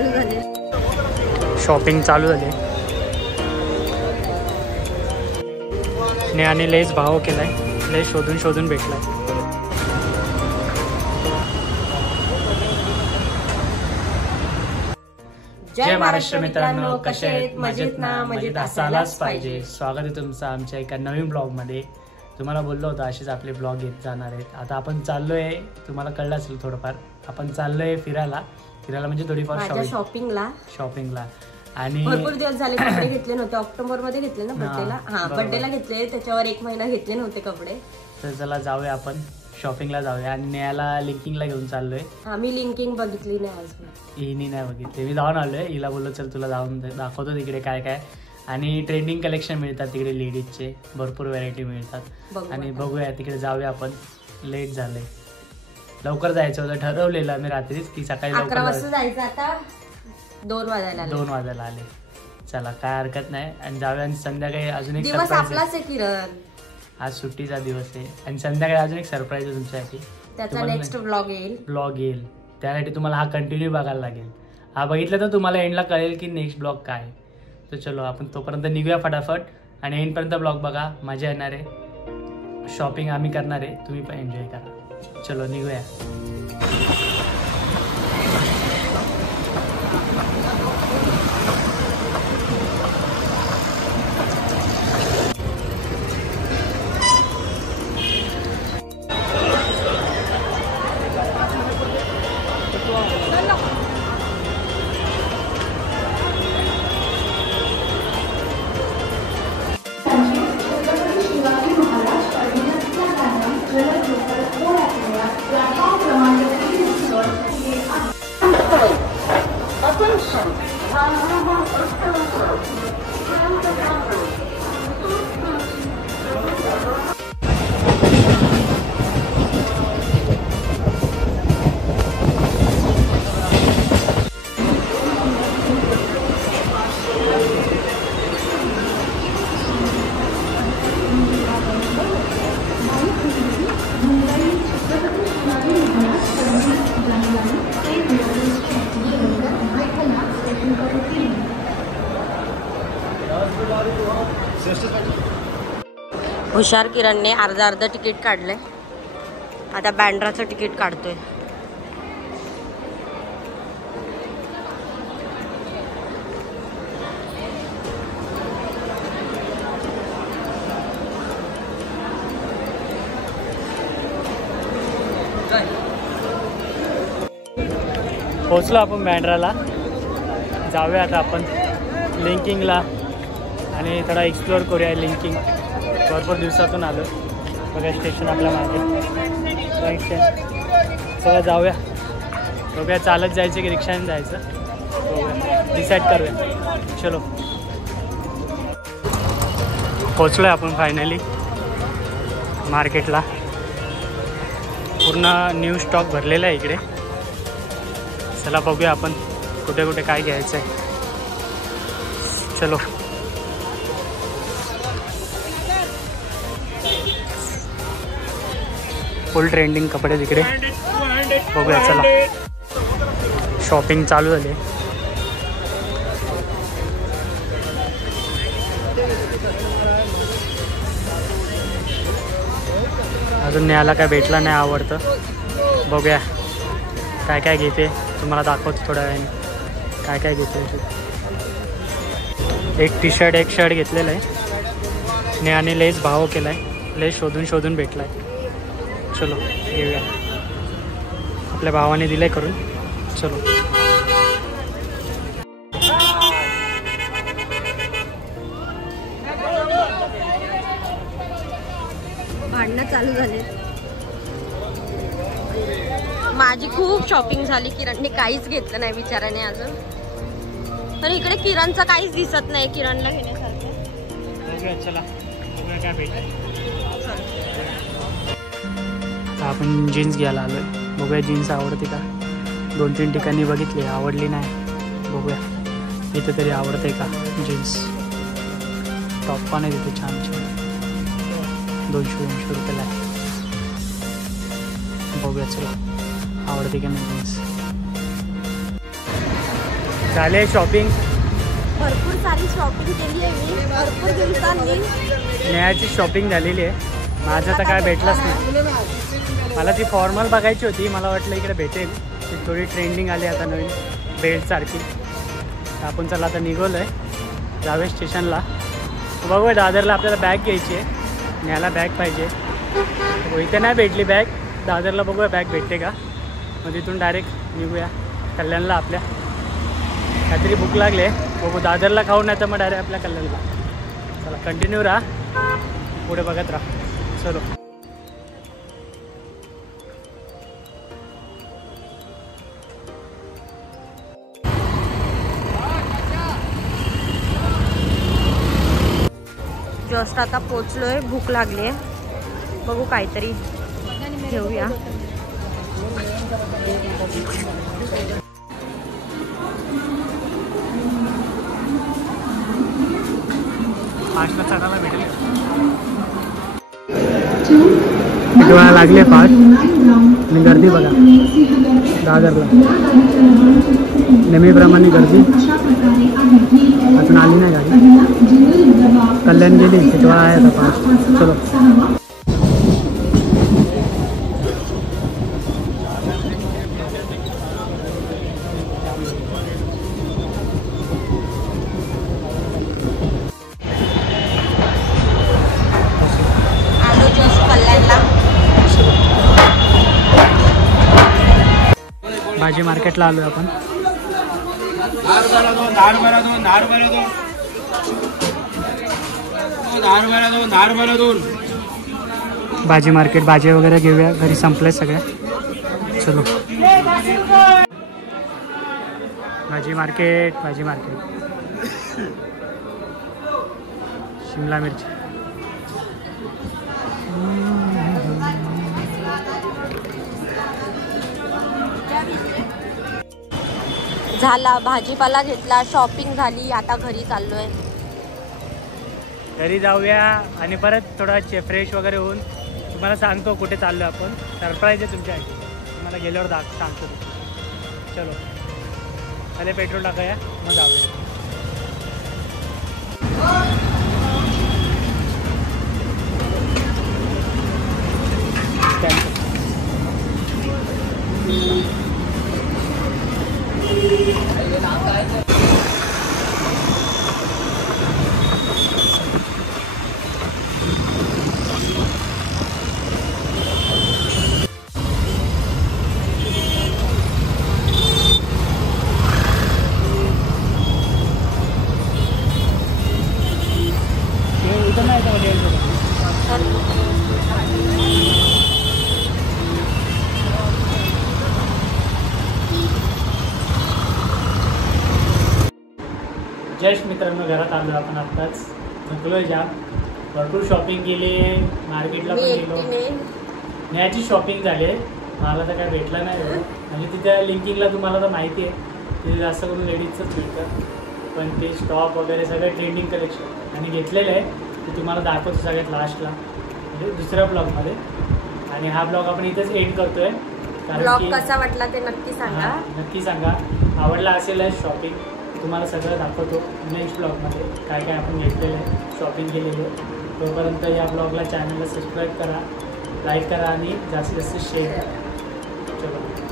चालू झाले, शॉपिंग चालू झाली. नेहाने लेस भाव केलाय, लेस शोधून शोधून भेटलाय. जय महाराष्ट्र मित्रांनो, कसे आहेत? मजेत ना? मजेत असायलाच पाहिजे. स्वागत आहे तुमचं आमच्या एका नवीन ब्लॉगमध्ये. तुम्हाला बोललो होतो असेच आपले ब्लॉग येत जाणार आहेत. आता आपण चाललोय, तुम्हाला कळलं असेल थोडंफार, आपण चाललोय फिरायला म्हणजे थोडीफार शॉपिंगला. आणि भरपूर दिवस झाले कपडे घेतले नव्हते. ऑक्टोबर मध्ये घेतले ना बर्थडेला. बर्थडेला घेतले, त्याच्यावर 1 महिना घेतले नव्हते कपडे. तर चला जाऊया आपण शॉपिंगला जाऊया. आणि नेहाला लिंकिंगला घेऊन चाललोय. मी लिंकिंग बघितली नाही आज. हिनी नाही बघितली, मी जाऊन आलोय. हिला बोललो चल तुला जाऊन दाखवतो तिकडे काय काय. आणि ट्रेंडिंग कलेक्शन मिळतात तिकडे, लेडीजचे भरपूर व्हरायटी मिळतात. आणि बघूया तिकडे जाऊया आपण. लेट झालंय, लवकर जायचं होतं ठरवलेलं मी रात्रीच की सकाळी 11 वाजता जायचं. आता 2 वाजायला आले. चला काय हरकत नाही. आणि जाऊया. आणि संध्याकाळी अजून एक दिवस आपलाच आहे किरण. आज सुट्टीचा दिवस आहे. आणि संध्याकाळी अजून एक सरप्राईज आहे तुमच्यासाठी. त्याचा नेक्स्ट ब्लॉग येईल. त्यासाठी तुम्हाला हा कंटिन्यू बघायला लागेल. हा बघितला तर तुम्हाला एंडला कळेल की नेक्स्ट ब्लॉग काय. तर चलो आपण तोपर्यंत निघूया फटाफट. आणि एंडपर्यंत ब्लॉग बघा, मजा येणार आहे. शॉपिंग आम्ही करणार आहे, तुम्ही पण एन्जॉय करा. चलो निघूया. हुशार किरणने अर्ध तिकीट काढलंय. आता बँड्राचं तिकीट काढतोय. पोचलो आपण बँड्राला. जाऊया आता आपण लिंकिंगला आणि थोडा एक्सप्लोअर करूया लिंकिंग. भरपूर दिवसातून आलो. बघा स्टेशन आपल्या मागे. सगळं जाऊया. बघूया चालत जायचं की रिक्षाने जायचं, डिसाईड करूया. चलो पोचलो आहे आपण फायनली मार्केटला. पूर्ण न्यू स्टॉक भरलेला आहे इकडे. चला बघूया आपण कुठे कुठे काय घ्यायचं आहे. चलो फुल ट्रेंडिंग कपडे तिकडे बघूया. चला शॉपिंग चालू झाली. अजून न्यायला काय भेटला नाही आवडतं. बघूया काय काय घेते, तुम्हाला दाखवतो थोड्या वेळाने काय काय घेते. एक टी शर्ट एक शर्ट घेतलेलं आहे. नेहाने लेस भाव केलाय, लेस शोधून शोधून भेटलाय. चलो घेऊया, आपल्या भावाने दिलंय करून. चलो भांडणं चालू झाले. माझी खूप शॉपिंग झाली. किरणने काहीच घेतलं नाही बिचाराने अजून. पण इकडे किरणचं काहीच दिसत नाही किरणला घेण्यासारखं. चला बघूया काय भेटतं. आपण जीन्स घ्यायला आलोय. बघूया जीन्स आवडते का. 2-3 ठिकाणी बघितली, आवडली नाही. बघूया इथे तरी आवडते का जीन्स. टॉप पण आहे तिथे छान छान. 200-200 रुपयाला आहे. बघूया चला आवडते का नाही जीन्स. झाले शॉपिंग, भरपूर सारी शॉपिंग केली आहे मी भरपूर दिवसांनी. नेहाची शॉपिंग झालेली आहे. माझं तर काय भेटलंच नाही. मला ती फॉर्मल बघायची होती. मला वाटलं इकडे भेटेल. ती थोडी ट्रेंडिंग आली आता नवीन बेल्टसारखी. आपण चला आता निघालो आहे, जावे स्टेशनला. बघूया दादरला आपल्याला बॅग घ्यायची आहे. न्यायला बॅग पाहिजे. इथे नाही भेटली बॅग. दादरला बघूया बॅग भेटते का. मग तिथून डायरेक्ट निघूया कल्याणला. आपल्या काहीतरी भूक लागले, बघू दादरला खाऊ नाही तर मग डायरेक्ट आपल्या कल्याणला. चला कंटिन्यू राहा, पुढे बघत राहा. चलो जस्ट आता पोचलोय. भूक लागली आहे. बघू काहीतरी घेऊया. फास्टला चढायला भेटेल. किती वेळा लागले फास्ट. आणि गर्दी बघा दादरला, नेहमीप्रमाणे गर्दी. अजून आली नाही गाडी. कल्याण गेली, किती वेळा आहे आता फास्ट. चलो भाजी मार्केटला आलो आपण. भाजी मार्केट, भाजी वगैरे घेऊया. घरी संपलंय सगळ्या. चलो भाजी मार्केट, भाजी मार्केट. शिमला मिरची. झाला भाजीपाला घेतला, शॉपिंग झाली. आता घरी चाललोय. घरी जाऊया आणि परत थोडा फ्रेश वगैरे होऊन तुम्हाला सांगतो कुठे चाललो आपण. सरप्राईज आहे तुमच्यासाठी, तुम्हाला गेल्यावर सांगतो. चलो पहिले पेट्रोल टाकूया, मग जाऊया. जस्ट मित्रांनो घरात आलो आपण आत्ताच. थकलोय जाम. भरपूर शॉपिंग केली. मार्केटला पण गेलो. न्याची शॉपिंग झाली. मला तर काय भेटलं नाही म्हणजे तिथे लिंकिंगला तुम्हाला तर माहिती आहे तिथे जास्त करून लेडीजचंच भेटतं. पण ते स्टॉक वगैरे सगळं ट्रेंडिंग कलेक्शन आणि घेतलेलं आहे ते तुम्हाला दाखवतो सगळ्यात लास्टला म्हणजे दुसऱ्या ब्लॉगमध्ये. आणि हा ब्लॉग आपण इथेच एंड करतोय. ब्लॉग कसा वाटला ते नक्की सांगा. नक्की सांगा. आवडला असेल शॉपिंग तुम्हाला सगळं दाखवतो नेक्स्ट ब्लॉगमध्ये काय काय आपण घेतलेलं आहे, शॉपिंग केलेली आहे. तोपर्यंत या ब्लॉगला चॅनलला सबस्क्राईब करा, लाईक करा आणि जास्तीत जास्त शेअर करा. चलो.